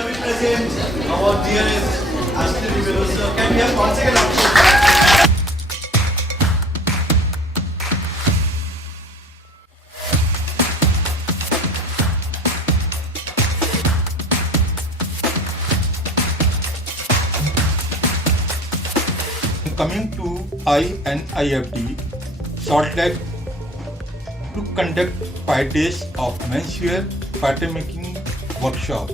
Shall we present our dearest Ashley Rivero? So can we have one second applause? Coming to INIFD Saltlake to conduct 5 days of menswear pattern making workshop.